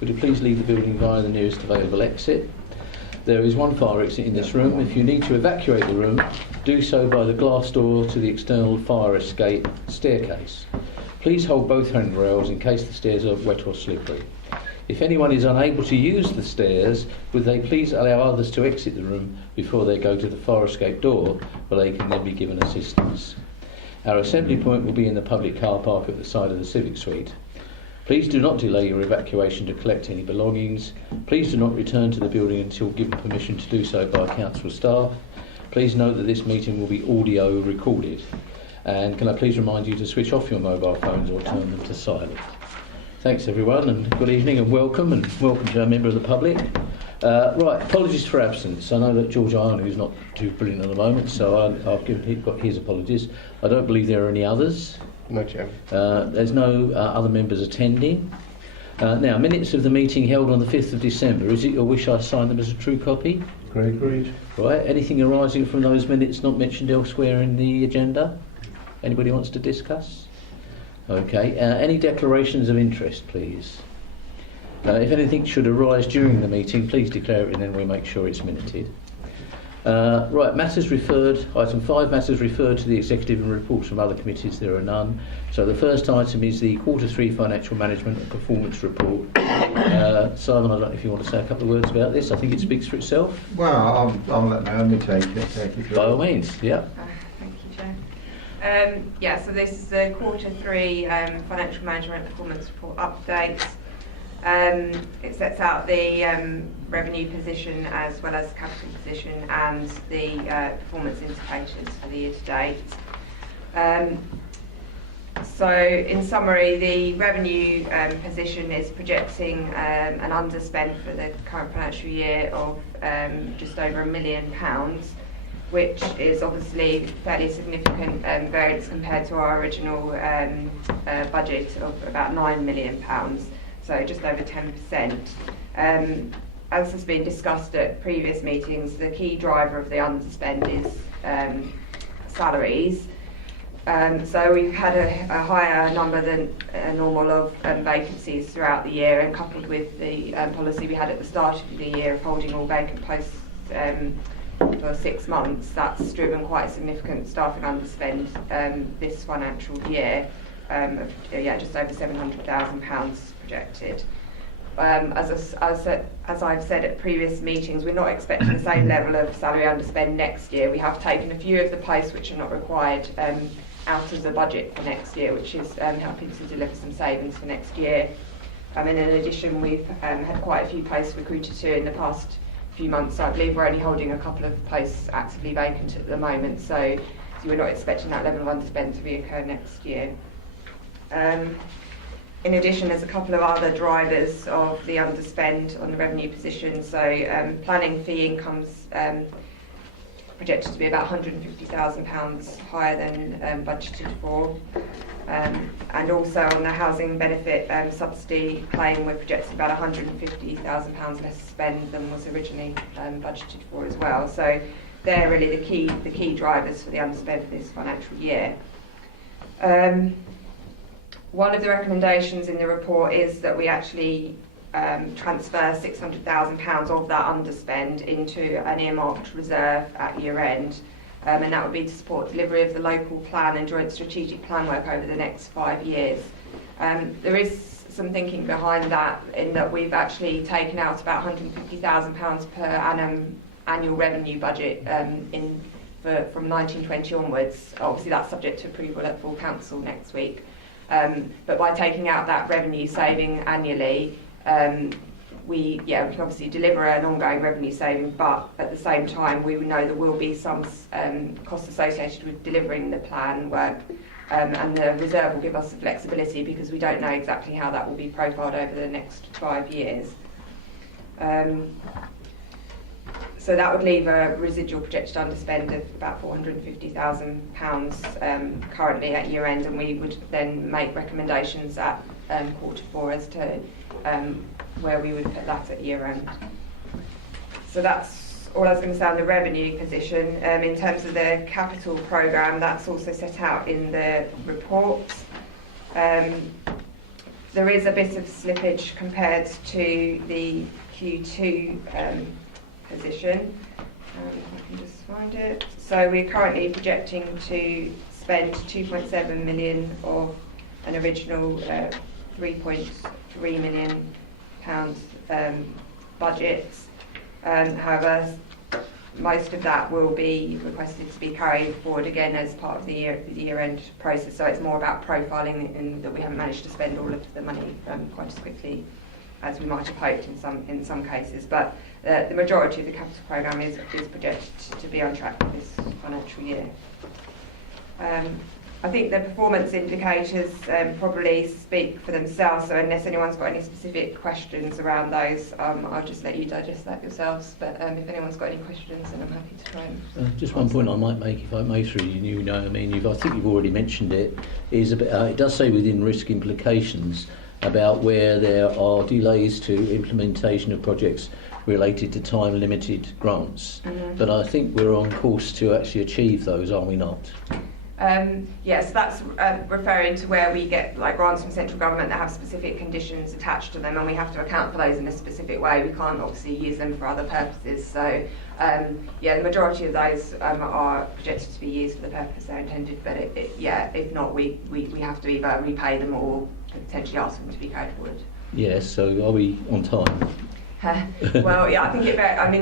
would you please leave the building via the nearest available exit. There is one fire exit in this room. If you need to evacuate the room, do so by the glass door to the external fire escape staircase. Please hold both handrails in case the stairs are wet or slippery. If anyone is unable to use the stairs, would they please allow others to exit the room before they go to the fire escape door, where they can then be given assistance. Our assembly point will be in the public car park at the side of the Civic Suite. Please do not delay your evacuation to collect any belongings. Please do not return to the building until given permission to do so by council staff. Please note that this meeting will be audio recorded. And can I please remind you to switch off your mobile phones or turn them to silent. Thanks everyone, and good evening and welcome to our member of the public. Right, apologies for absence. I know that George Ione is not too brilliant at the moment, so I've got his apologies. I don't believe there are any others. No, Chairman. There's no other members attending. Now, minutes of the meeting held on the 5th of December. Is it your wish I sign them as a true copy? Agreed. Right, anything arising from those minutes not mentioned elsewhere in the agenda? Anybody wants to discuss? Okay, any declarations of interest, please? If anything should arise during the meeting, please declare it and then we'll make sure it's minuted. Right, matters referred, item 5, matters referred to the executive and reports from other committees. There are none. So the first item is the Q3 financial management and performance report. Simon, I don't know if you want to say a couple of words about this. I think it speaks for itself. Well, I'll let Naomi take it. By all means, yeah. Thank you, Chair. So this is the Q3 financial management performance report update. It sets out the revenue position as well as the capital position and the performance indicators for the year to date. So in summary, the revenue position is projecting an underspend for the current financial year of just over £1 million, which is obviously fairly significant variance compared to our original budget of about £9 million. So just over 10%. As has been discussed at previous meetings, the key driver of the underspend is salaries. So we've had a higher number than normal of vacancies throughout the year, and coupled with the policy we had at the start of the year of holding all vacant posts for 6 months, that's driven quite a significant staffing underspend this financial year. Just over £700,000 projected. As I've said at previous meetings, we're not expecting the same level of salary underspend next year. We have taken a few of the posts which are not required out of the budget for next year, which is helping to deliver some savings for next year. And in addition, we've had quite a few posts recruited to in the past few months. So I believe we're only holding a couple of posts actively vacant at the moment. So we're not expecting that level of underspend to reoccur next year. In addition, there's a couple of other drivers of the underspend on the revenue position. So planning fee income's projected to be about £150,000 higher than budgeted for. And also on the housing benefit subsidy claim, we're projecting about £150,000 less spend than was originally budgeted for as well. So they're really the key drivers for the underspend this financial year. One of the recommendations in the report is that we actually transfer £600,000 of that underspend into an earmarked reserve at year end, and that would be to support delivery of the local plan and joint strategic plan work over the next 5 years. There is some thinking behind that, in that we've actually taken out about £150,000 per annum annual revenue budget from 1920 onwards. Obviously that's subject to approval at full council next week. But by taking out that revenue saving annually, we can obviously deliver an ongoing revenue saving, but at the same time we know there will be some costs associated with delivering the plan work, and the reserve will give us the flexibility because we don't know exactly how that will be profiled over the next 5 years. So that would leave a residual projected underspend of about £450,000 currently at year end, and we would then make recommendations at Q4 as to where we would put that at year end. So that's all I was going to say on the revenue position. In terms of the capital programme, that's also set out in the report. The there is a bit of slippage compared to the Q2 position. If I can just find it. So we're currently projecting to spend 2.7 million of an original 3.3 million pounds budget. However, most of that will be requested to be carried forward again as part of the year-end process. So it's more about profiling, and that we haven't managed to spend all of the money quite as quickly as we might have hoped in some cases. But the majority of the capital programme is projected to be on track for this financial year. I think the performance indicators probably speak for themselves, so unless anyone's got any specific questions around those, I'll just let you digest that yourselves. But if anyone's got any questions, then I'm happy to try and... Just one point I might make, if I may, through you, I think you've already mentioned it, is about, it does say within risk implications about where there are delays to implementation of projects related to time-limited grants. But I think we're on course to actually achieve those, are we not? Yes, that's referring to where we get grants from central government that have specific conditions attached to them, and we have to account for those in a specific way. We can't obviously use them for other purposes. So, the majority of those are projected to be used for the purpose they're intended. But if not, we have to either repay them or potentially ask them to be carried forward. Yes. So are we on time? Well, yeah, I think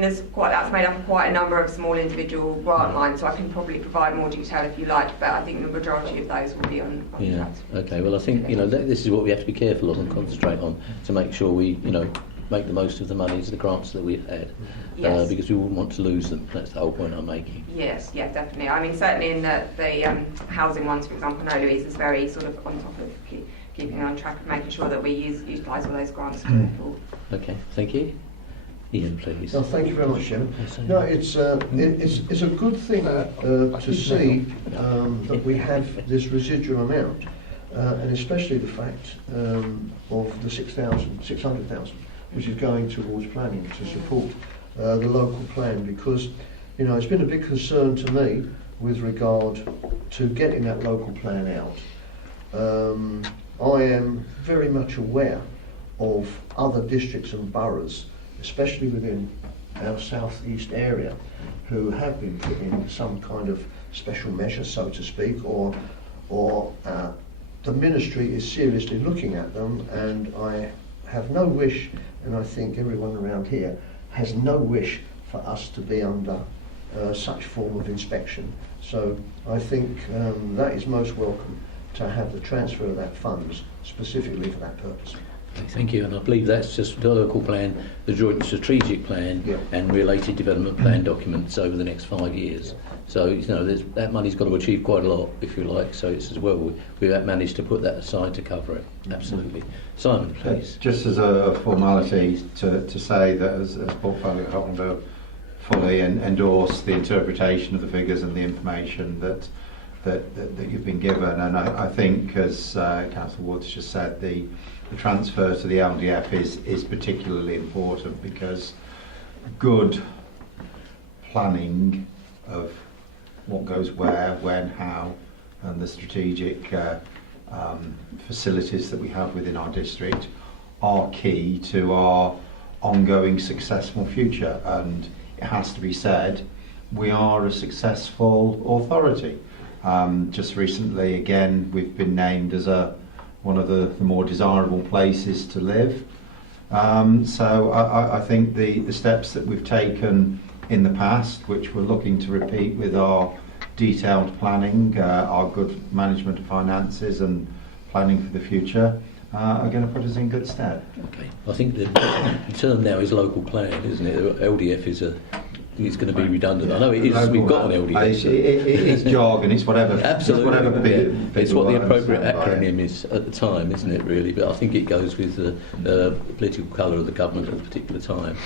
that's made up of quite a number of small individual grant lines, so I can probably provide more detail if you like, but I think the majority of those will be on track. Okay, well I think this is what we have to be careful of and concentrate on to make sure we make the most of the monies, the grants that we've had, yes. Because we wouldn't want to lose them. That's the whole point I'm making. Yes, yeah, definitely. I mean, certainly in the housing ones, for example, I know Louise is very sort of on top of keeping on track of making sure that we utilise all those grants to the full. Okay, thank you. Ian, please. No, thank you very much, Chairman. No, it's a good thing to see that we have this residual amount, and especially the fact of the 600,000, which is going towards planning to support the local plan, because it's been a big concern to me with regard to getting that local plan out. I am very much aware of other districts and boroughs, especially within our southeast area, who have been put in some kind of special measure, so to speak, or the ministry is seriously looking at them, and I have no wish, and I think everyone around here has no wish for us to be under such form of inspection. So I think that is most welcome, to have the transfer of that funds specifically for that purpose. Thank you, and I believe that's just the local plan, the joint strategic plan, and related development plan documents over the next 5 years. So that money's got to achieve quite a lot, if you like. So it's as well we've managed to put that aside to cover it. Absolutely. Simon, please. Just as a formality to say that as Portfolio Holland fully endorse the interpretation of the figures and the information that you've been given, and I think, as Councillor Woods just said, the transfer to the LDF is particularly important, because good planning of what goes where, when, how, and the strategic facilities that we have within our district are key to our ongoing successful future. And it has to be said, we are a successful authority. Just recently, again, we've been named as one of the more desirable places to live. So I think the steps that we've taken in the past, which we're looking to repeat with our detailed planning, our good management of finances and planning for the future, are going to put us in good stead. Okay. I think the term now is local plan, isn't it? LDF is it's going to be redundant. I know it is. We've got an LDF. It's jargon. It's whatever. Absolutely. It's whatever. It's what the appropriate acronym is at the time, isn't it? Really, but I think it goes with the political colour of the government at a particular time.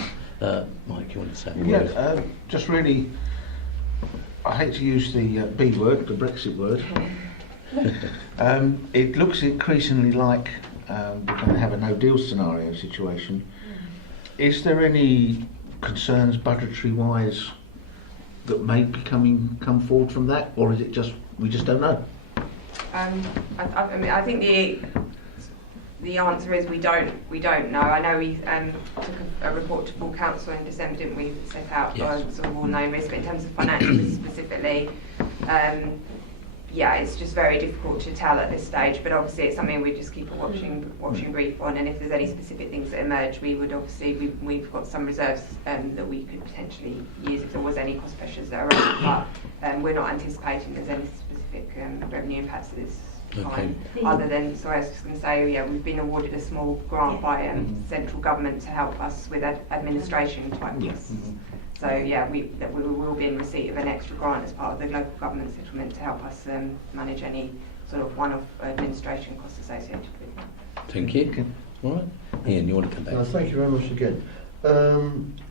Mike, you want to say a word? Yeah. Just really, I hate to use the B word, the Brexit word. It looks increasingly like we're going to have a no-deal scenario situation. Is there any concerns budgetary-wise that may be come forward from that, or is it just we just don't know? I mean, I think The answer is we don't know. I know we took a report to full council in December, didn't we? Set out sort of all known risk, but in terms of financial risk specifically, it's just very difficult to tell at this stage. But obviously, it's something we just keep a watching brief on. And if there's any specific things that emerge, we would obviously we've got some reserves that we could potentially use if there was any cost pressures that are. But we're not anticipating there's any specific revenue impacts to this. Okay. Other than, I was just going to say, we've been awarded a small grant by central government to help us with administration type costs. So we will be in receipt of an extra grant as part of the local government settlement to help us manage any sort of one-off administration costs associated with that. Thank you. Okay. All right. Ian, you want to come back? No, thank you very much again.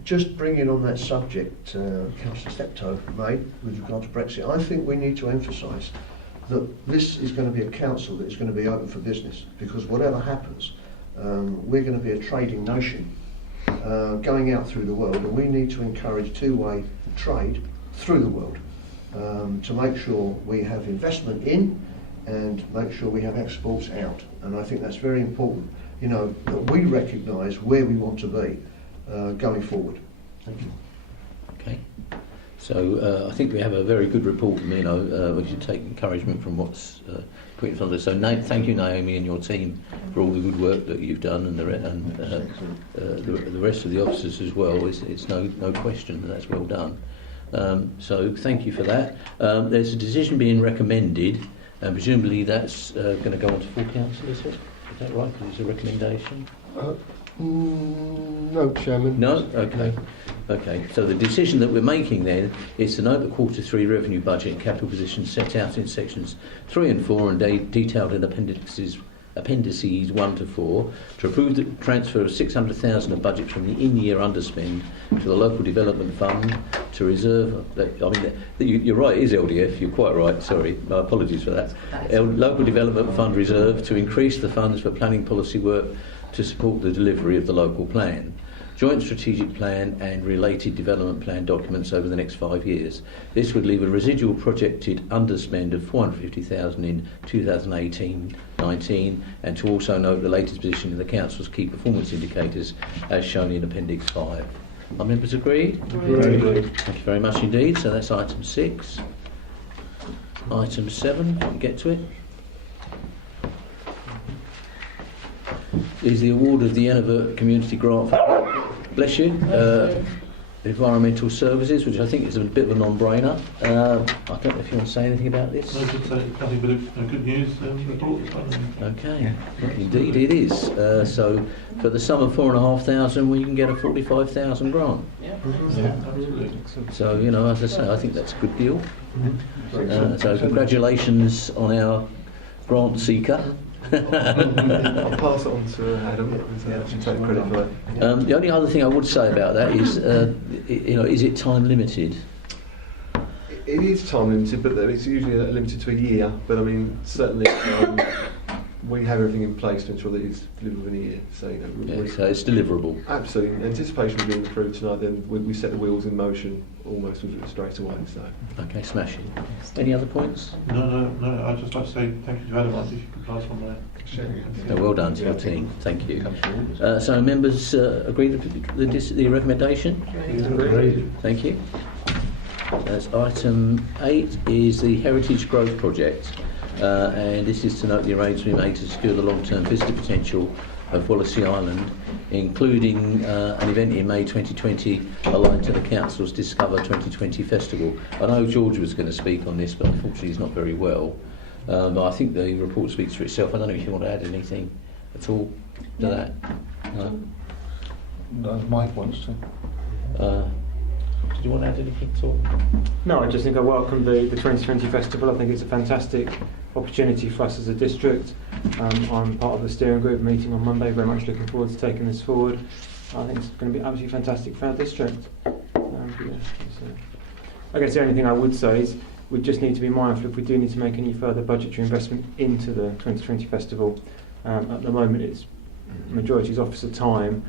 Just bringing on that subject Councillor Steptoe made with regard to Brexit, I think we need to emphasise that this is going to be a council that is going to be open for business, because whatever happens, we're going to be a trading nation going out through the world, and we need to encourage two-way trade through the world to make sure we have investment in and make sure we have exports out. And I think that's very important, that we recognise where we want to be going forward. Thank you. Okay. So I think we have a very good report, we should take encouragement from what's put in front of us. So thank you, Naomi, and your team for all the good work that you've done, and the rest of the officers as well. It's no question that's well done. So thank you for that. There's a decision being recommended, and presumably that's going to go on to full council, is it? Is that right? Because it's a recommendation? No, Chairman. No? Okay. Okay, so the decision that we're making then is to note the Q3 revenue budget and capital positions set out in sections 3 and 4 and detailed in appendices 1 to 4, to approve the transfer of 600,000 of budget from the in-year underspend to the local development fund to reserve. You're right, it is LDF. You're quite right. Sorry, my apologies for that. Local development fund reserve to increase the funds for planning policy work to support the delivery of the local plan, joint strategic plan and related development plan documents over the next 5 years. This would leave a residual projected underspend of 450,000 in 2018-19, and to also note the latest position in the council's key performance indicators as shown in Appendix 5. Are members agreed? Agreed. Thank you very much indeed. So that's item 6. Item 7, if we can get to it, is the award of the Enova Community Grant for, bless you, environmental services, which I think is a bit of a non-brainer. I don't know if you want to say anything about this. No, just nothing but a good news report. Okay, indeed it is. So for the sum of 4,500, we can get a 45,000 grant. Yeah, absolutely. So, as I say, I think that's a good deal. So congratulations on our grant seeker. I'll pass it on to Adam, so I should take credit for that. The only other thing I would say about that is, is it time limited? It is time limited, but it's usually limited to a year. But I mean, certainly we have everything in place to ensure that it's delivered within a year. So, So it's deliverable. Absolutely. In anticipation of being approved tonight, then we set the wheels in motion almost straight away. So. Okay, smashing. Any other points? No. I'd just like to say thank you to Adam. If you could pass on there. Well done to your team. Thank you. So members agree with the recommendation? Agreed. Thank you. As item 8 is the Heritage Growth Project, and this is to note the arrangements we made to secure the long-term visitor potential of Wallasey Island, including an event in May 2020 aligned to the Council's Discover 2020 Festival. I know George was going to speak on this, but unfortunately he's not very well. But I think the report speaks for itself. I don't know if you want to add anything at all to that. No, Mike wants to. Did you want to add anything at all? No, I just think I welcome the 2020 festival. I think it's a fantastic opportunity for us as a district. I'm part of the steering group meeting on Monday, very much looking forward to taking this forward. I think it's going to be absolutely fantastic for our district. I guess the only thing I would say is we just need to be mindful if we do need to make any further budgetary investment into the 2020 festival. At the moment it's majority is officer time,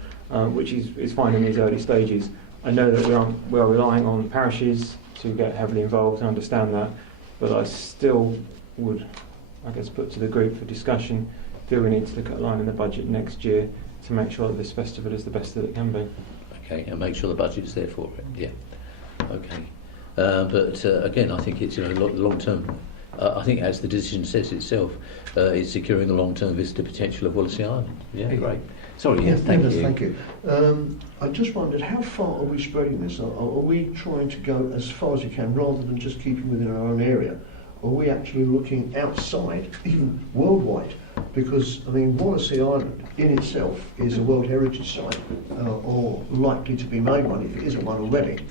which is fine in these early stages. I know that we are relying on parishes to get heavily involved, I understand that, but I still would, I guess, put to the group for discussion still we need to look at a line in the budget next year to make sure that this festival is the best that it can be. Okay, and make sure the budget's there for it. Yeah. Okay. But again, I think it's long term. I think, as the decision says itself, it's securing the long-term visitor potential of Wallasey Island. Yeah, great. Sorry, yes, thank you. Thank you. I just wondered, how far are we spreading this? Are we trying to go as far as we can, rather than just keeping within our own area? Are we actually looking outside, even worldwide? Because, I mean, Wallasey Island in itself is a World Heritage Site, or likely to be made one if it isn't one already.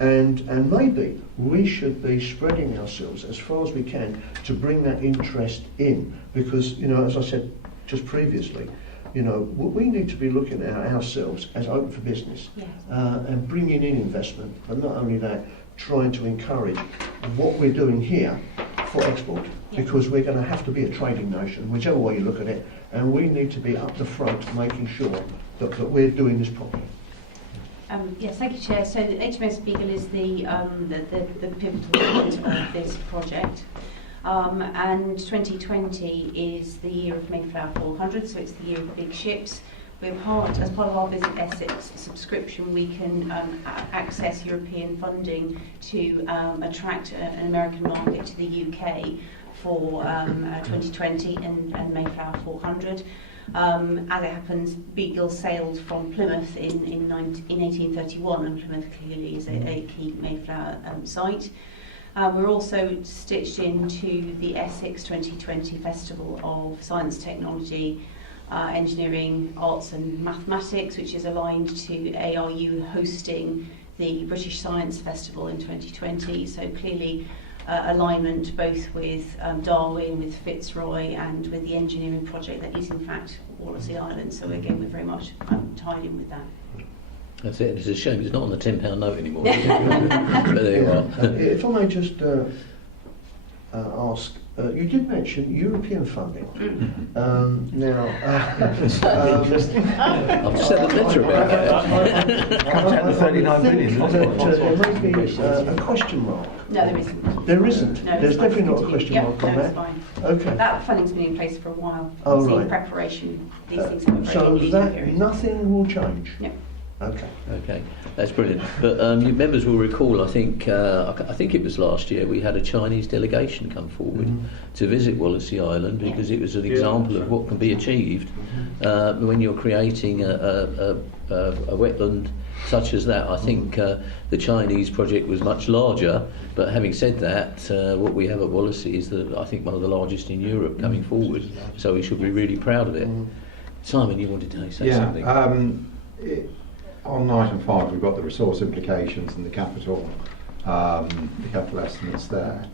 And maybe we should be spreading ourselves as far as we can to bring that interest in, because, as I said just previously, we need to be looking at ourselves as open for business, and bringing in investment, but not only that, trying to encourage what we're doing here for export, because we're going to have to be a trading nation, whichever way you look at it, and we need to be up the front making sure that we're doing this properly. Yes, thank you, Chair. So the HMS Beagle is the pivotal point of this project. And 2020 is the year of Mayflower 400, so it's the year of the big ships. As part of our Visit Essex subscription, we can access European funding to attract an American market to the UK for 2020 and Mayflower 400. As it happens, Beagle sailed from Plymouth in 1831, and Plymouth clearly is a key Mayflower site. We're also stitched into the Essex 2020 Festival of Science, Technology, Engineering, Arts and Mathematics, which is aligned to ARU hosting the British Science Festival in 2020. So clearly alignment both with Darwin, with Fitzroy and with the engineering project that is in fact Wallasey Island. So again, we're very much tied in with that. That's it. It's a shame it's not on the £10 note anymore. But there you are. If I may just ask, you did mention European funding. I've just had a letter about that. Comes out of 39 billion. There may be a question mark. No, there isn't. There isn't? No, There's definitely not a question mark on that? Fine. Okay. That funding's been in place for a while. Oh, Obviously, right. in preparation, these things have a very So long lead that period. nothing will change? No. Okay. Okay, that's brilliant. But your members will recall, I think it was last year, we had a Chinese delegation come forward to visit Wallasey Island, because it was an example of what can be achieved when you're creating a wetland such as that. I think the Chinese project was much larger, but having said that, what we have at Wallasey is I think one of the largest in Europe coming forward, so we should be really proud of it. Simon, you wanted to say something? On item 5, we've got the resource implications and the capital estimates there.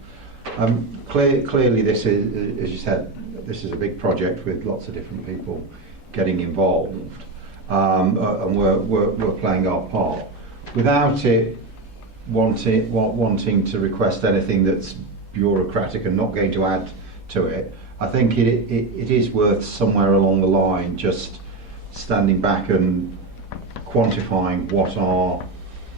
Clearly, this is, as you said, this is a big project with lots of different people getting involved, and we're playing our part without it wanting to request anything that's bureaucratic and not going to add to it. I think it is worth somewhere along the line just standing back and quantifying what our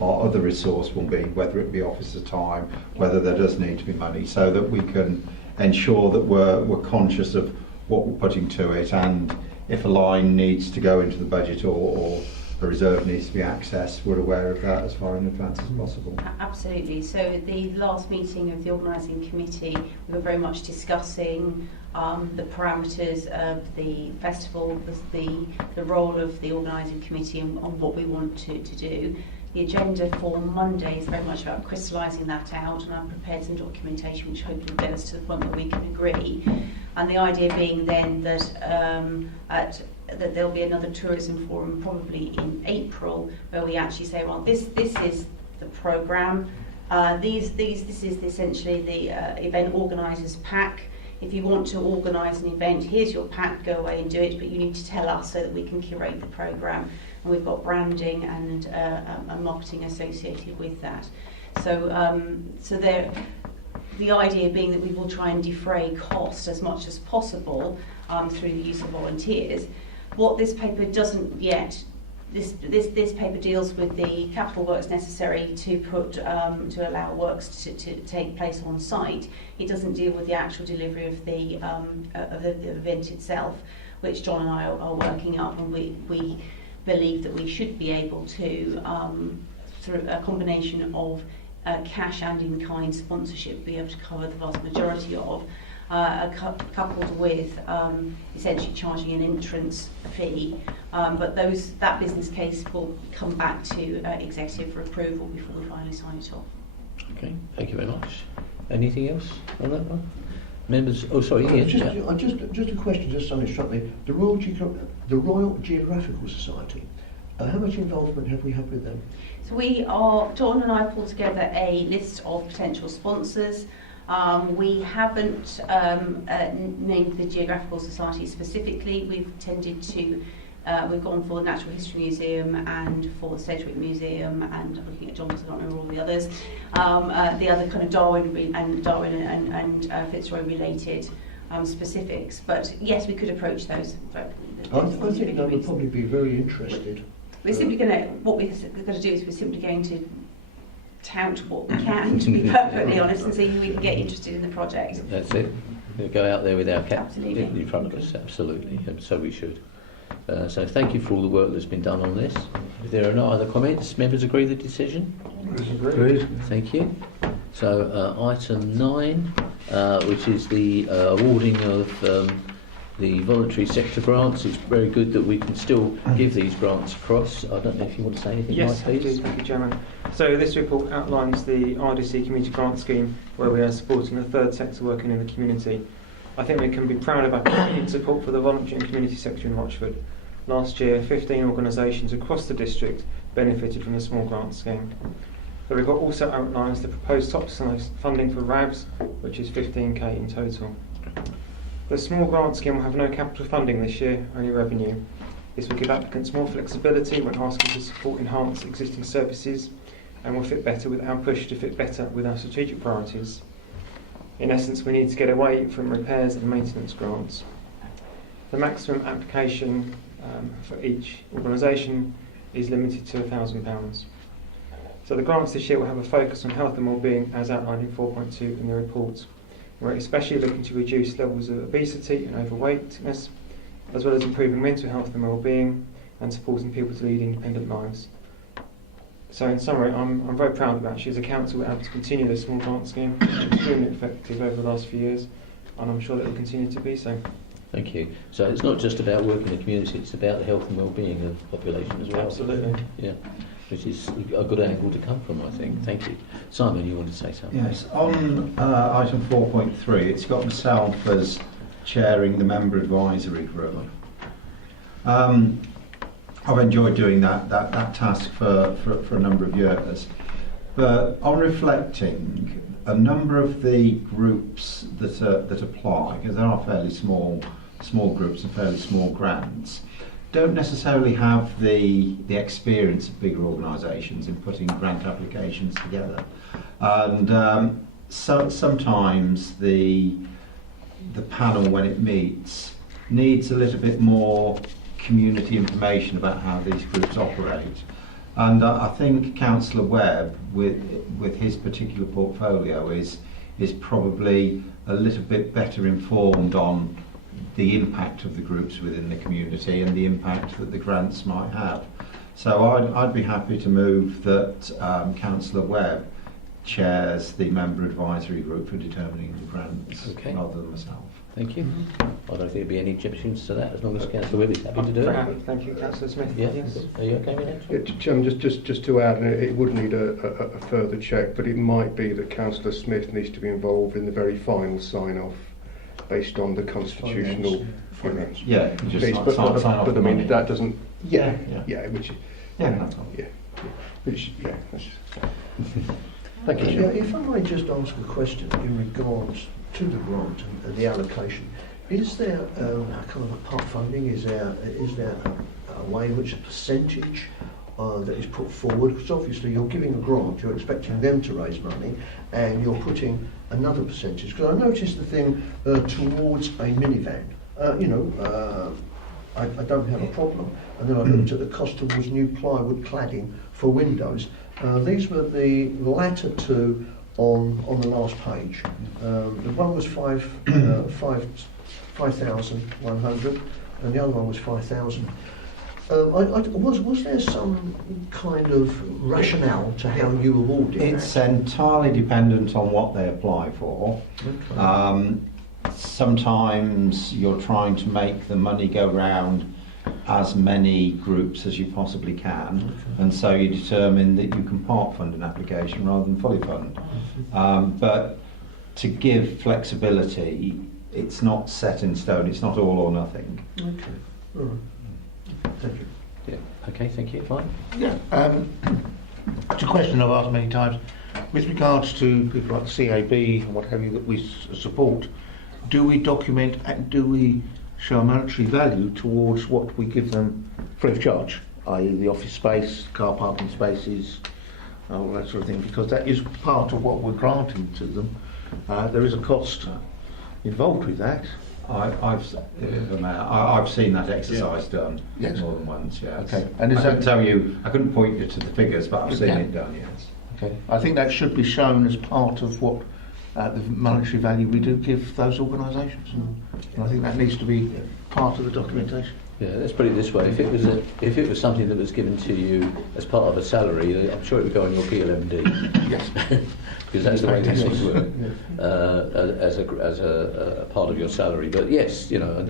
other resource will be, whether it be officer time, whether there does need to be money, so that we can ensure that we're conscious of what we're putting to it, and if a line needs to go into the budget or a reserve needs to be accessed, we're aware of that as far in advance as possible. Absolutely. So the last meeting of the organising committee, we were very much discussing the parameters of the festival, the role of the organising committee and what we want to do. The agenda for Monday is very much about crystallising that out, and I've prepared some documentation which hopefully will get us to the point where we can agree. And the idea being then that that there'll be another tourism forum probably in April, where we actually say, well, this is the programme. This is essentially the event organisers pack. If you want to organise an event, here's your pack, go away and do it, but you need to tell us so that we can curate the programme. And we've got branding and marketing associated with that. So, the idea being that we will try and defray cost as much as possible through the use of volunteers. What this paper doesn't yet, this paper deals with the capital works necessary to put to allow works to take place on site. It doesn't deal with the actual delivery of the event itself. which John and I are working up, and we believe that we should be able to, through a combination of cash and in-kind sponsorship, be able to cover the vast majority of, coupled with essentially charging an entrance fee. But that business case will come back to executive for approval before we finally sign it off. Okay, thank you very much. Anything else on that one? Members, oh sorry, Ian. Just a question, just something struck me. The Royal Geographical Society, how much involvement have we had with them? So John and I pulled together a list of potential sponsors. We haven't named the Geographical Society specifically. We've tended to, we've gone for the Natural History Museum and for the Sedgwick Museum, and looking at John because I don't remember all the others. The other kind of Darwin and Fitzroy related specifics. But yes, we could approach those. I think they would probably be very interested. What we're going to do is we're simply going to tout what we can, to be perfectly honest, and see who we can get interested in the project. That's it. We'll go out there with our cap Absolutely. in front of us, absolutely, and so we should. So thank you for all the work that's been done on this. If there are no other comments, members agree the decision? Agreed. Thank you. So item 9, which is the awarding of the voluntary sector grants. It's very good that we can still give these grants across. I don't know if you want to say anything, Yes, Mike, please. thank you, Chairman. So this report outlines the RDC Community Grant Scheme, where we are supporting the third sector working in the community. I think we can be proud of our continued support for the voluntary and community sector in Rochford. Last year, 15 organisations across the district benefited from the small grant scheme. The report also outlines the proposed top funding for RAVs, which is 15k in total. The small grant scheme will have no capital funding this year, only revenue. This will give applicants more flexibility when asking to support enhance existing services, and will fit better with our push to fit better with our strategic priorities. In essence, we need to get away from repairs and maintenance grants. The maximum application for each organisation is limited to £1,000. So the grants this year will have a focus on health and wellbeing, as outlined in 4.2 in the report. We're especially looking to reduce levels of obesity and overweightness, as well as improving mental health and wellbeing and supporting people to lead independent lives. So in summary, I'm very proud that actually as a council we're able to continue this small grant scheme. It's extremely effective over the last few years, and I'm sure that it will continue to be so. Thank you. So it's not just about working in the community, it's about the health and well-being of the population as well. Absolutely. Yeah, which is a good angle to come from, I think. Thank you. Simon, you wanted to say something? Yes, on item 4.3, it's got myself as chairing the member advisory group. I've enjoyed doing that task for a number of years, but on reflecting, a number of the groups that apply, because there are fairly small groups and fairly small grants, don't necessarily have the experience of bigger organisations in putting grant applications together, and sometimes the panel, when it meets, needs a little bit more community information about how these groups operate. And I think Councillor Webb, with his particular portfolio, is probably a little bit better informed on the impact of the groups within the community and the impact that the grants might have. So I'd be happy to move that Councillor Webb chairs the member advisory group for determining the grants, rather than myself. Thank you. I don't think there'd be any objections to that, as long as Councillor Webb is happy to do it. Happy. Thank you, Councillor Smith. Yeah. Yes. Are you okay with that? Chairman, just to add, and it would need a further check, but it might be that Councillor Smith needs to be involved in the very final sign-off based on the constitutional finance. Yeah, just piece, sign off. But I mean, that doesn't. Yeah. Which. Yeah, that's all. Yeah. Which. Yeah. Thank you, Yeah, Chairman. if I might just ask a question in regards to the grant and the allocation, is there kind of a part funding? Is there a way in which a percentage that is put forward? Because obviously you're giving a grant, you're expecting them to raise money, and you're putting another percentage. Because I noticed the thing towards a minivan. I don't have a problem. And then I looked at the cost towards new plywood cladding for windows. These were the latter two on the last page. The one was 5,100, and the other one was 5,000. Was there some kind of rationale to how you awarded It's that? entirely dependent on what they apply for. Okay. Sometimes you're trying to make the money go round as many groups as you possibly can, and so you determine that you can part fund an application rather than fully fund. But to give flexibility, it's not set in stone, it's not all or nothing. Okay. All right. Thank you. Yeah. Okay, thank you. Fine. Yeah, it's a question I've asked many times. With regards to people like the CAB and what have you that we support, do we document and do we show a monetary value towards what we give them free of charge, i.e. the office space, car parking spaces, all that sort of thing, because that is part of what we're granting to them. There is a cost involved with that. I've seen that exercise done Yes. more than once. Yes. Okay. And is I that- couldn't tell you, I couldn't point you to the figures, but I've seen Yeah. it done. Yes. Okay. I think that should be shown as part of what the monetary value we do give those organisations. And I think that needs to be part of the documentation. Yeah, let's put it this way: if it was something that was given to you as part of a salary, I'm sure it would go on your P11D. Yes. Because that's the way these things work, as a part of your salary. But yes, you know,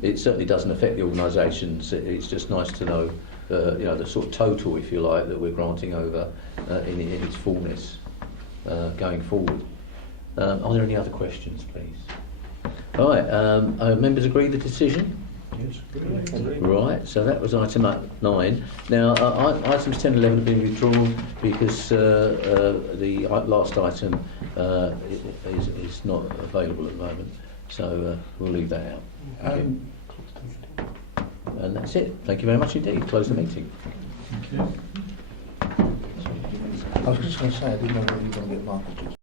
it certainly doesn't affect the organisations. It's just nice to know, you know, the sort of total, if you like, that we're granting over in its fullness going forward. Are there any other questions, please? All right, members agree the decision? Yes. Right, so that was item 9. Now, items 10 and 11 have been withdrawn because the last item is not available at the moment. So we'll leave that out. Thank you. And that's it. Thank you very much indeed. Close the meeting. I was just going to say, I didn't know whether you were going to get Marcus.